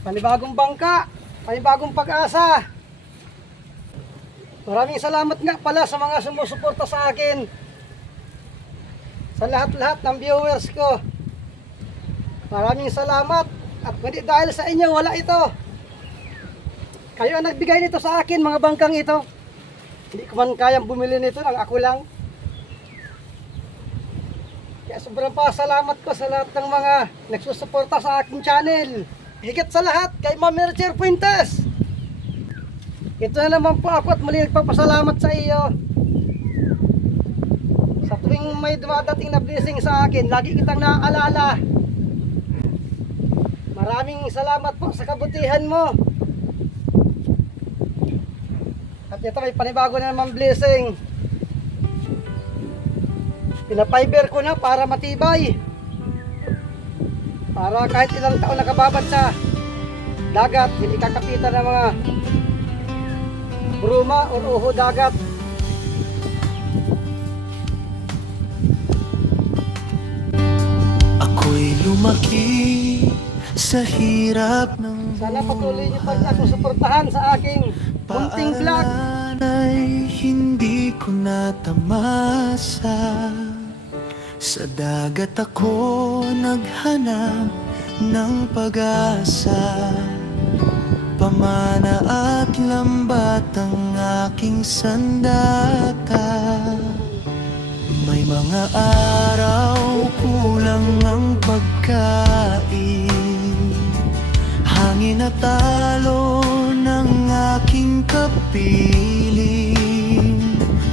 Panibagong bangka, panibagong pag-asa. Maraming salamat nga pala sa mga sumusuporta sa akin, sa lahat-lahat ng viewers ko. Maraming salamat, at hindi dahil sa inyo wala ito. Kayo ang nagbigay nito sa akin, mga bangkang ito. Hindi ko man kayang bumili nito ng ako lang. Kaya sobrang pasalamat ko sa lahat ng mga nagsusuporta sa aking channel. Higit sa lahat kay Ma'am Mercher Fuentes. Ito na naman po ako at muli nagpapasalamat sa iyo. Sa tuwing may dumadating na blessing sa akin, lagi kitang naaalala. Maraming salamat po sa kabutihan mo. At ito may panibago na naman blessing. Pinapiber ko na para matibay. Para kahit ilang taon nakababad sa dagat, hindi kakapitan ng mga bruma o uho dagat. Ako'y lumaki sa hirap ng Sana patuloy niyo pa rin akong suportahan sa aking munting vlog. ay hindi ko natamasa. Sa dagat ako naghanap ng pag-asa. Pamana at lambat ang aking sandata. May mga araw kulang ang pagkain. Hangin at talo ng aking kapiling.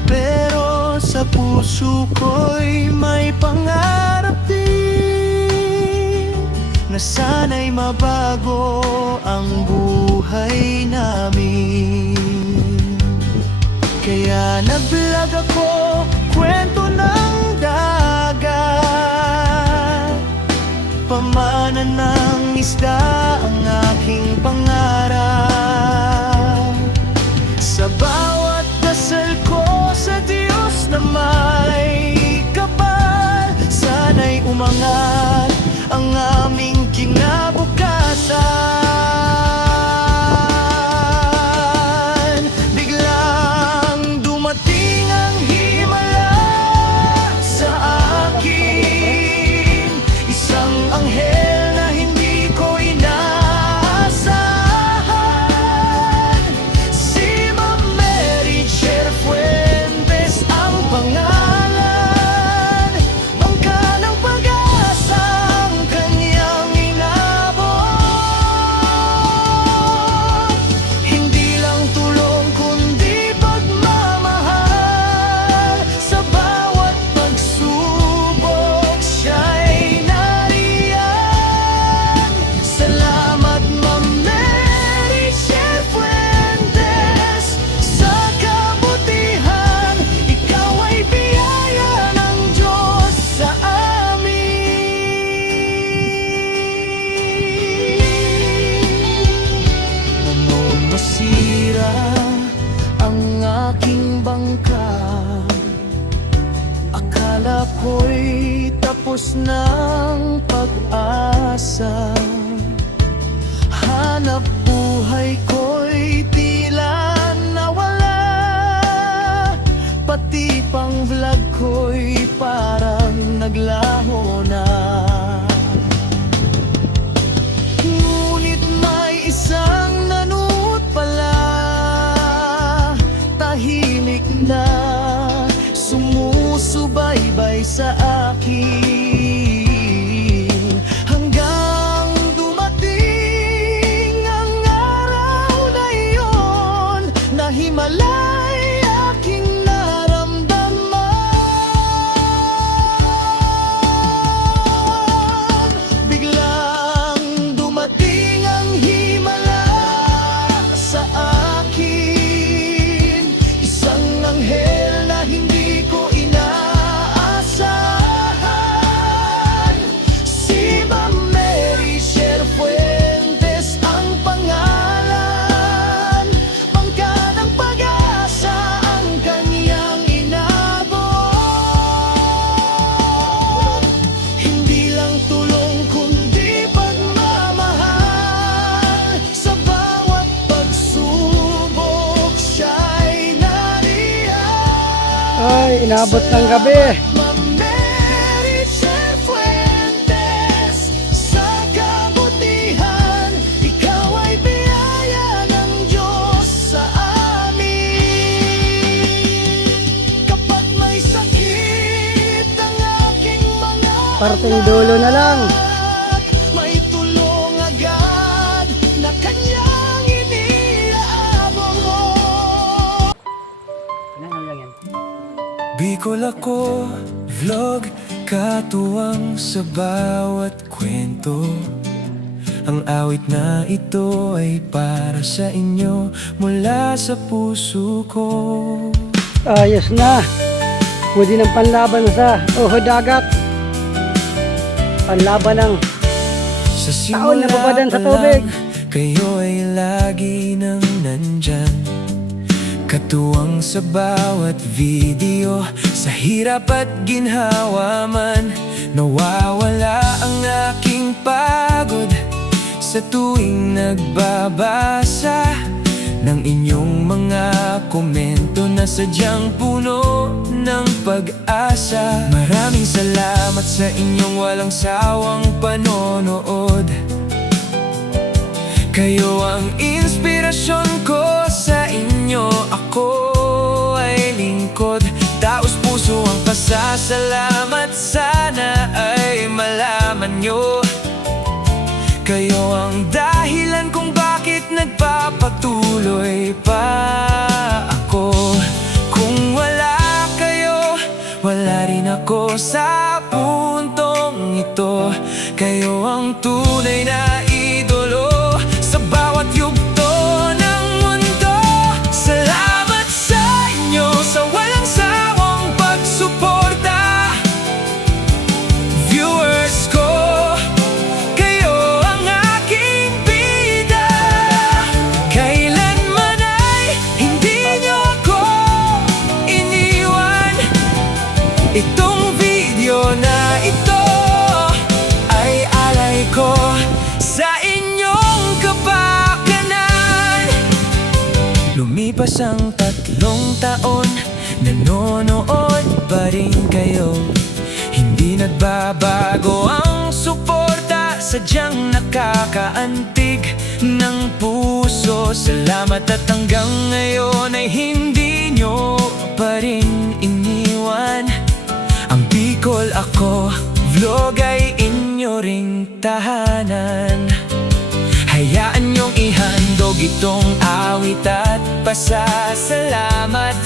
Pero sa puso ko'y may pangarap din na sana'y mabago ang buhay namin. Kaya nag-vlog ako, kwento ng dagat. Pamana ng isda ang aking pangarap. Sa bawat dasal ko sa Diyos na may kapal, sana'y umangat ang aming kinabukasan. Biglang dumating ang himala sa akin, isang anghel na hindi ko inaasahan. Si Ma'am Mercher Fuentes ang pangalan, bangka ng pag-asa ang kanyang inabot. Hindi lang tulong kundi pagmamahal, sa bawat pagsubok siya'y nariyan. Salamat Ma'am Mercher Fuentes sa kabutihan, ikaw ay biyaya ng Diyos sa amin. Noong masira ang aking bangka, akala ko'y tapos ng pag-asa. Hanap buhay ko'y tila nawala, pati pang vlog ko'y parang naglaho na. Ngunit may isang nanood pala, tahimik na sumusubaybay sa akin. Hanggang dumating ang araw na iyon, na himalay aking naramdaman. inabot ng gabi. Mary Fuentes, sa kabutihan, ikaw ay biyaya ng Diyos sa amin. Kapag may sakit ang aking mga Parting dulo na lang. may tulong agad na kanyang iniaabot. Bicol ako, vlog, katuwang sa bawat kwento. Ang awit na ito ay para sa inyo mula sa puso ko. Ayos na. Pwede ng panlaban sa dagat. Panlaban ng Sa taon na simula babadan sa pa tubig. lang, kayo ay lagi nang nandyan. Katuwang sa bawat video, sa hirap at ginhawa man, nawawala ang aking pagod sa tuwing nagbabasa ng inyong mga komento na sadyang puno ng pag-asa. Maraming salamat sa inyong walang sawang panonood. Kayo ang inspirasyon ko, sa inyo ako ay lingkod. Taos puso ang pasasalamat, sana ay malaman nyo. Kayo ang dahilan kung bakit nagpapatuloy pa ako. Kung wala kayo, wala rin ako sa puntong ito. Kayo ang tunay na idolo sa bawat yugto ng mundo. Salamat sa inyo sa walang sawang pagsuporta. Viewers ko, kayo ang aking bida. Kailanman ay hindi nyo ako iniwan. Itong video na ito ay alay ko sa inyong kapakanan. Lumipas ang 3 taon, nanonood pa rin kayo. Hindi nagbabago ang suporta, sadyang nakakaantig ng puso. Salamat at hanggang ngayon ay hindi nyo pa rin iniwan. Ang Bicol ako, vlog ay inyo ring tahanan. Hayaan niyong ihandog itong awit at pasasalamat,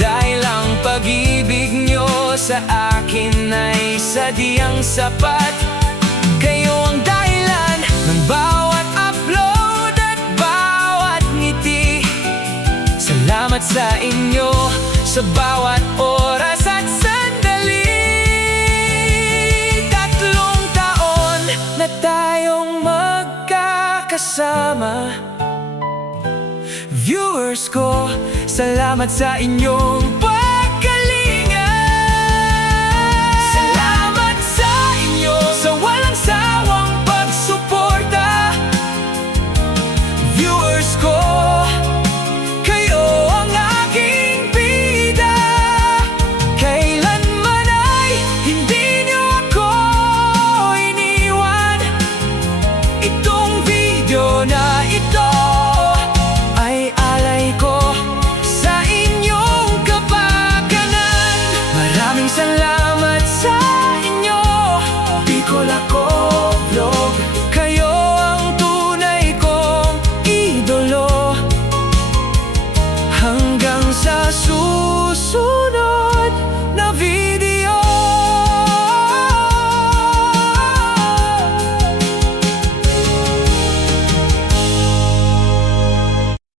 dahil ang pag-ibig niyo sa akin ay sadyang sapat. Kayo ang dahilan ng bawat upload at bawat ngiti. Salamat sa inyo sa bawat oras at sandali. 3 taon na tayong magkakasama. Viewers ko, salamat sa inyong pagkalinga. Salamat sa inyo sa walang sawang pagsuporta. Viewers ko, kayo ang aking bida. Kailanman ay hindi nyo ako iniwan. Itong video na ito ay alay ko sa inyong kapakanan. Maraming salamat